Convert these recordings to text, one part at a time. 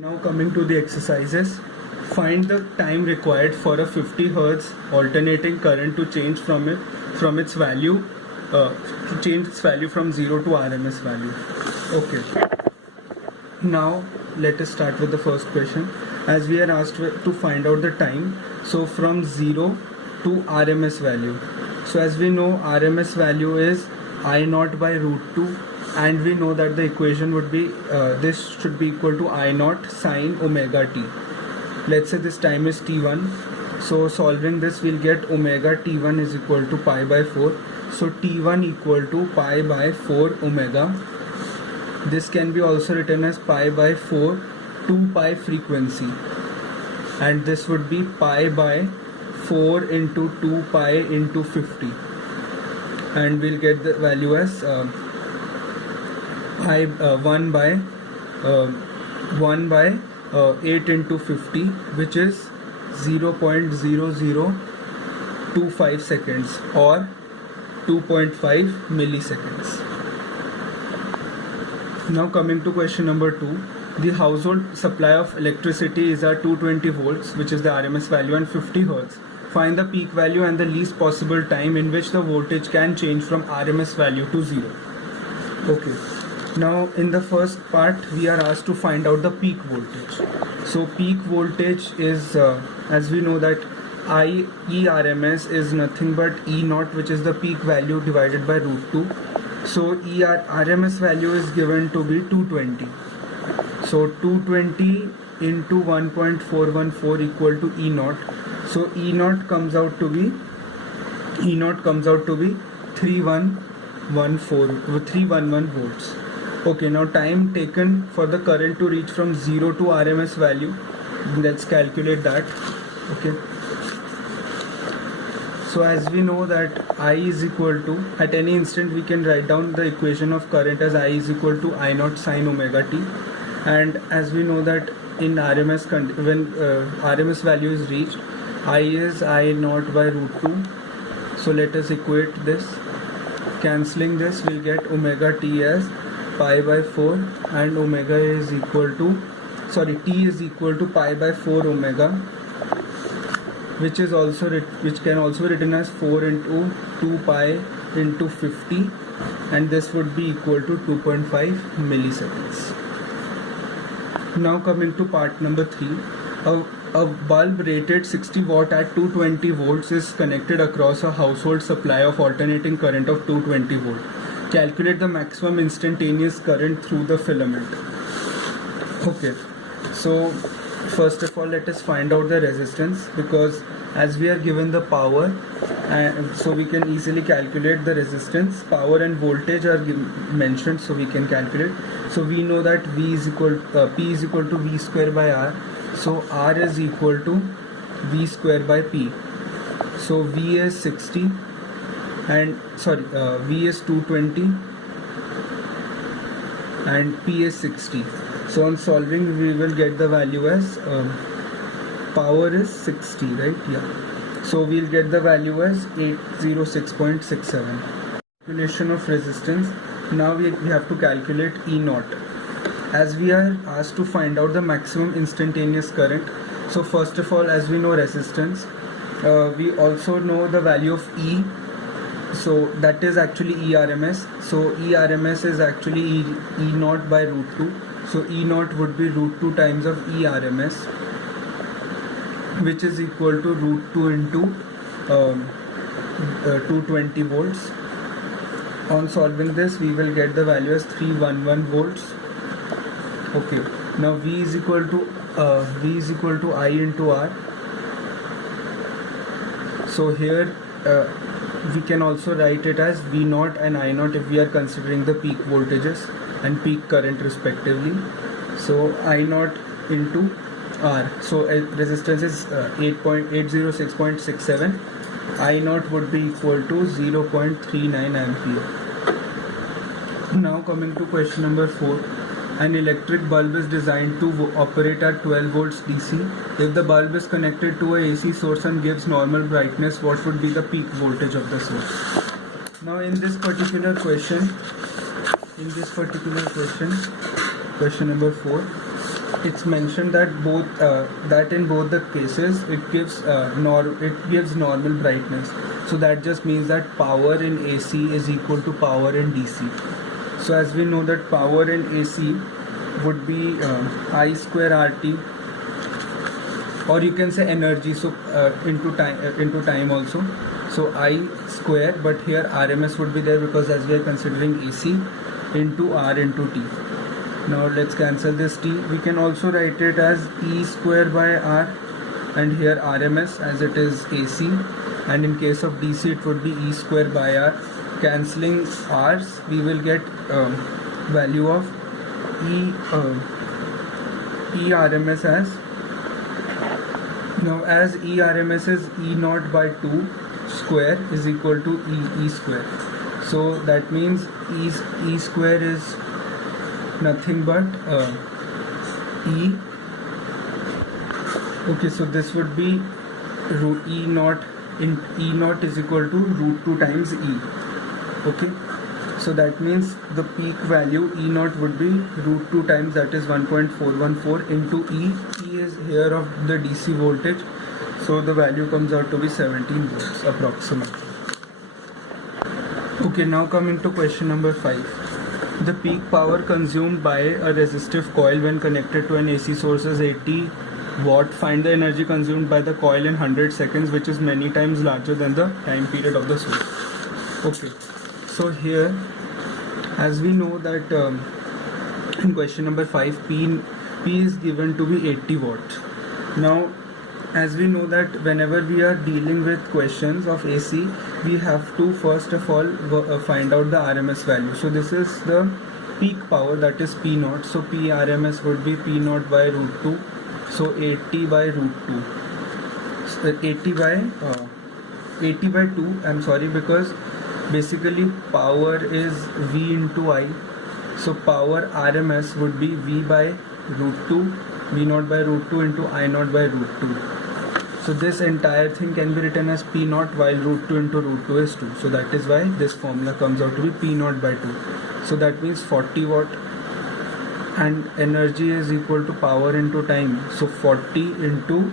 Now coming to the exercises, find the time required for a 50 Hz alternating current to change from its value from 0 to RMS value. Okay. Now let us start with the first question. As we are asked to find out the time, so from 0 to RMS value. So as we know, RMS value is I0 by root 2. And we know that the equation would be this should be equal to I0 sine omega t. Let's say this time is t1. So solving this, we'll get omega t1 is equal to pi by 4. So t1 equal to pi by 4 omega. This can be also written as pi by 4 2 pi frequency. And this would be pi by 4 into 2 pi into 50. And we'll get the value as 1 by 8 into 50, which is 0.0025 seconds or 2.5 milliseconds. Now coming to question number 2. The household supply of electricity is at 220 volts, which is the RMS value, and 50 Hz. Find the peak value and the least possible time in which the voltage can change from RMS value to 0. Okay. Now in the first part we are asked to find out the peak voltage. So peak voltage is as we know that ERMS is nothing but E0, which is the peak value, divided by root 2. So RMS value is given to be 220. So 220 into 1.414 equal to E0. So E0 comes out to be 311 volts. Okay, now time taken for the current to reach from 0 to RMS value. Let's calculate that. Okay. So as we know that I is equal to, at any instant we can write down the equation of current as I is equal to I0 sine omega t. And as we know that in RMS, when RMS value is reached, I is I0 by root 2. So let us equate this. Cancelling this, we'll get omega t as pi by 4, and omega is equal to t is equal to pi by 4 omega, which can also be written as 4 into 2 pi into 50, and this would be equal to 2.5 milliseconds. Now coming to part number 3. A bulb rated 60 watt at 220 volts is connected across a household supply of alternating current of 220 volt. Calculate the maximum instantaneous current through the filament. Okay, so first of all let us find out the resistance, because as we are given the power, so we can easily calculate the resistance. Power and voltage are mentioned, so we can calculate. So we know that P is equal to V square by R. So R is equal to V square by P. So V is 60 and V is 220 and P is 60. So on solving we will get the value as power is 60, right? Yeah. So we'll get the value as 806.67. Calculation of resistance. Now we have to calculate E0. As we are asked to find out the maximum instantaneous current. So first of all, as we know resistance, we also know the value of E. So that is actually ERMS. So ERMS is actually E0 by root 2. So E0 would be root 2 times of ERMS, which is equal to root 2 into 220 volts. On solving this, we will get the value as 311 volts. Okay. Now V is equal to I into R. So here we can also write it as V0 and I0 if we are considering the peak voltages and peak current respectively. So I0 into R. So resistance is 806.67. I0 would be equal to 0.39 ampere. Now coming to question number 4. An electric bulb is designed to operate at 12 volts DC. If the bulb is connected to a AC source and gives normal brightness, what would be the peak voltage of the source? Now in this particular question, question number 4, it's mentioned that that in both the cases it gives normal brightness. So that just means that power in AC is equal to power in DC. So as we know that power in AC would be I square RT, or you can say energy, so into time also. So I square, but here RMS would be there because as we are considering AC, into R into T. Now let's cancel this T. We can also write it as E square by R, and here RMS as it is AC, and in case of DC it would be E square by R. Cancelling R's, we will get value of E RMS as, now as E RMS is E naught by 2 square is equal to E square. So that means E square is nothing but E. Okay, so this would be root E naught is equal to root 2 times E. Okay, so that means the peak value E naught would be root 2 times, that is 1.414 into E. E is here of the DC voltage, so the value comes out to be 17 volts approximately. Okay, now coming to question number 5. The peak power consumed by a resistive coil when connected to an AC source is 80 watt. Find the energy consumed by the coil in 100 seconds, which is many times larger than the time period of the source. Okay, so here, as we know that in question number 5, P is given to be 80 watts. Now, as we know that whenever we are dealing with questions of AC, we have to first of all find out the RMS value. So this is the peak power, that is P naught. So P RMS would be P naught by root 2. So 80 by root 2. So 80 by 2. I'm sorry, because basically power is V into I. So power RMS would be V by root 2, V naught by root 2 into I naught by root 2. So this entire thing can be written as P naught, while root 2 into root 2 is 2. So that is why this formula comes out to be P naught by 2. So that means 40 watt, and energy is equal to power into time. So 40 into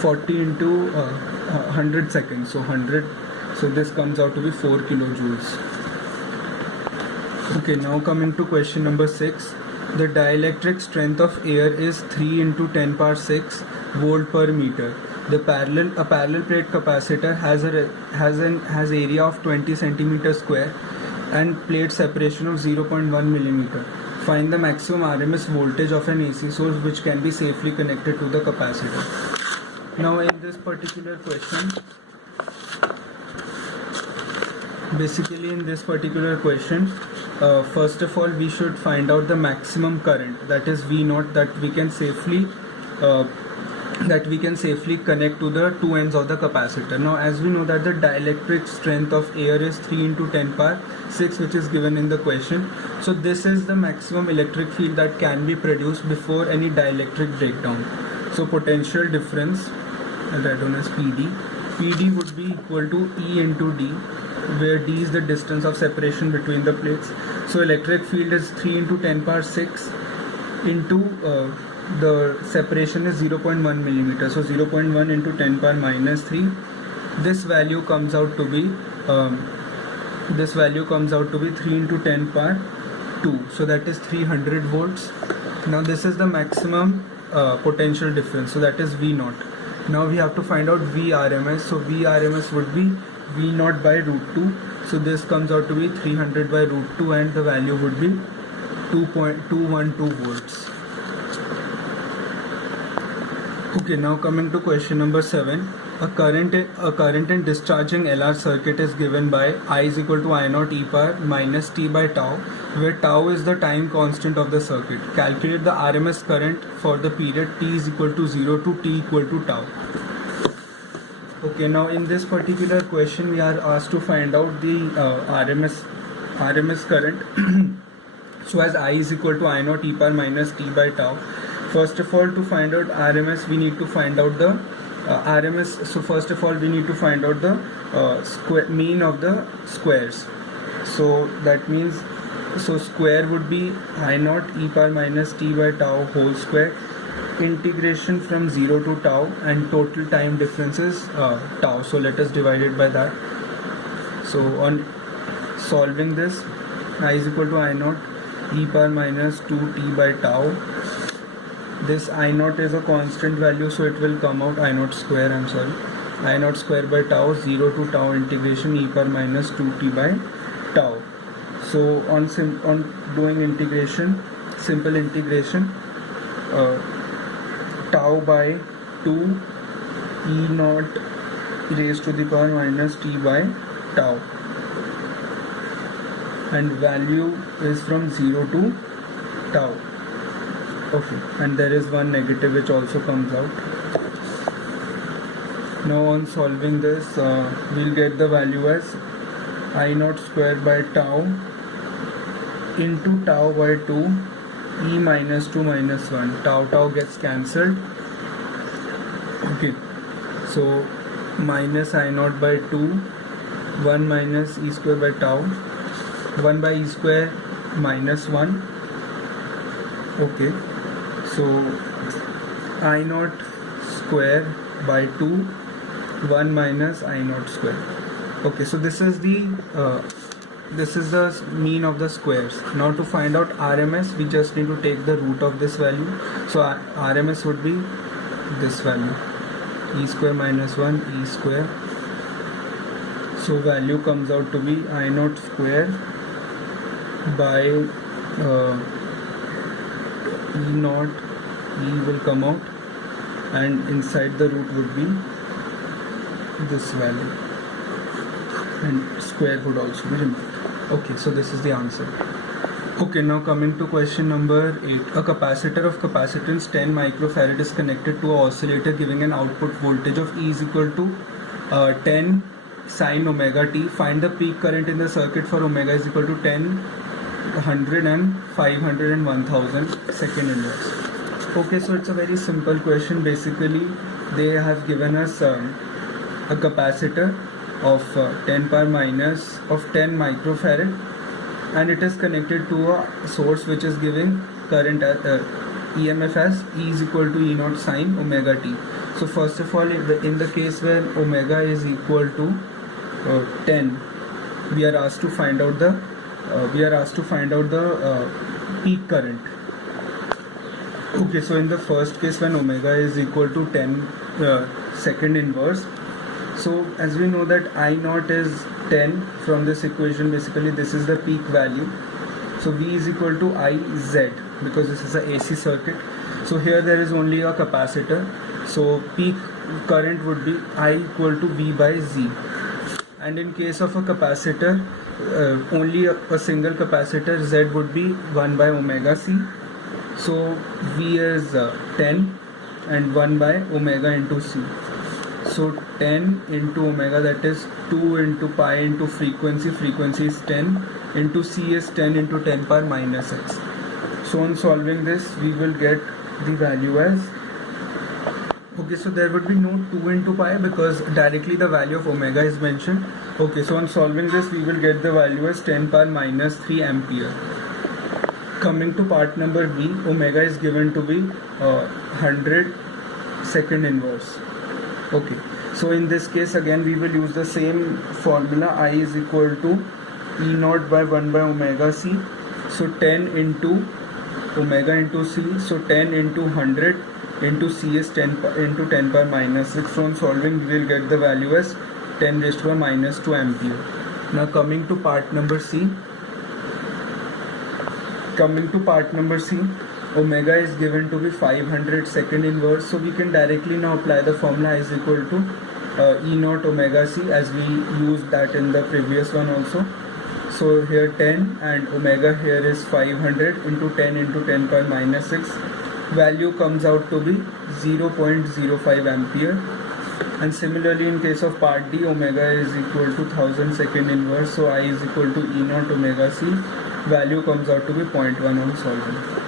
100 seconds. So 100. So this comes out to be 4 kilojoules. Okay, now coming to question number 6. The dielectric strength of air is 3 into 10 power 6 volt per meter. A parallel plate capacitor has area of 20 centimeter square and plate separation of 0.1 millimeter. Find the maximum RMS voltage of an AC source which can be safely connected to the capacitor. Now in this particular question, first of all we should find out the maximum current, that is V naught, that we can safely connect to the two ends of the capacitor. Now as we know that the dielectric strength of air is 3 into 10 power 6, which is given in the question. So this is the maximum electric field that can be produced before any dielectric breakdown. So potential difference, I'll write down as PD would be equal to E into D, where D is the distance of separation between the plates. So electric field is 3 into 10 power 6 into the separation is 0.1 millimeter. So 0.1 into 10 power minus 3. This value comes out to be 3 into 10 power 2. So that is 300 volts. Now this is the maximum potential difference. So that is V naught. Now we have to find out Vrms. So Vrms would be V naught by root 2. So this comes out to be 300 by root 2, and the value would be 2.212 volts. Okay, now coming to question number 7. A current in discharging LR circuit is given by I is equal to I naught e power minus t by tau, where tau is the time constant of the circuit. Calculate the RMS current for the period t is equal to 0 to t equal to tau. Okay, now in this particular question we are asked to find out the RMS current. So as I is equal to I naught e power minus t by tau, first of all, to find out RMS we need to find out the RMS. So first of all we need to find out the mean of the squares. So that means so square would be I naught e power minus t by tau whole square, integration from 0 to tau, and total time difference is tau. So let us divide it by that. So on solving this, I is equal to I naught e power minus 2t by tau. This I naught is a constant value, so it will come out I naught square, I naught square by tau, 0 to tau integration e power minus 2t by tau. So on doing integration, simple integration, tau by 2 e naught raised to the power minus t by tau, and value is from 0 to tau. Okay, and there is one negative which also comes out. Now on solving this, we'll get the value as I naught square by tau into tau by 2 e minus 2 minus 1. Tau gets cancelled. Okay, so minus I naught by 2, 1 minus e square by tau, 1 by e square minus 1. Okay, so I naught square by 2, 1 minus I naught square. Okay, so this is the mean of the squares. Now to find out RMS, we just need to take the root of this value. So RMS would be this value, e square minus 1 e square. So value comes out to be I naught square by e naught, e will come out, and inside the root would be this value, and square would also be removed. Okay, so this is the answer. Okay, now coming to question number 8. A capacitor of capacitance 10 microfarad is connected to an oscillator giving an output voltage of E is equal to 10 sine omega t. Find the peak current in the circuit for omega is equal to 10, 100 and 500 and 1000 second inverse. Okay, so it's a very simple question. Basically, they have given us a capacitor of 10 power minus of 10 microfarad, and it is connected to a source which is giving current EMF as E is equal to E naught sine omega t. So first of all, in the case where omega is equal to 10, we are asked to find out the peak current. Okay, so in the first case, when omega is equal to 10 second inverse, so as we know that I naught is 10 from this equation, basically this is the peak value. So V is equal to IZ, because this is a AC circuit. So here there is only a capacitor, so peak current would be I equal to V by Z. And in case of a capacitor, only a single capacitor, Z would be 1 by omega C. So V is 10 and 1 by omega into C. So 10 into omega, that is 2 into pi into frequency is 10, into C is 10 into 10 power minus x. So on solving this, we will get the value as, okay, so there would be no 2 into pi because directly the value of omega is mentioned. Okay, so on solving this, we will get the value as 10 power minus 3 ampere. Coming to part number B, omega is given to be 100 second inverse. Okay, so in this case again we will use the same formula. I is equal to E naught by 1 by omega C. So 10 into omega into C. So 10 into 100 into C is 10 into 10 power minus 6. So on solving we will get the value as 10 raised to the minus 2 ampere. Now coming to part number C. Omega is given to be 500 second inverse, so we can directly now apply the formula I is equal to E naught omega C, as we used that in the previous one also. So here 10 and omega here is 500 into 10 into 10 power minus 6. Value comes out to be 0.05 ampere. And similarly in case of part D, omega is equal to 1000 second inverse, so I is equal to E naught omega C. Value comes out to be 0.1 on solving.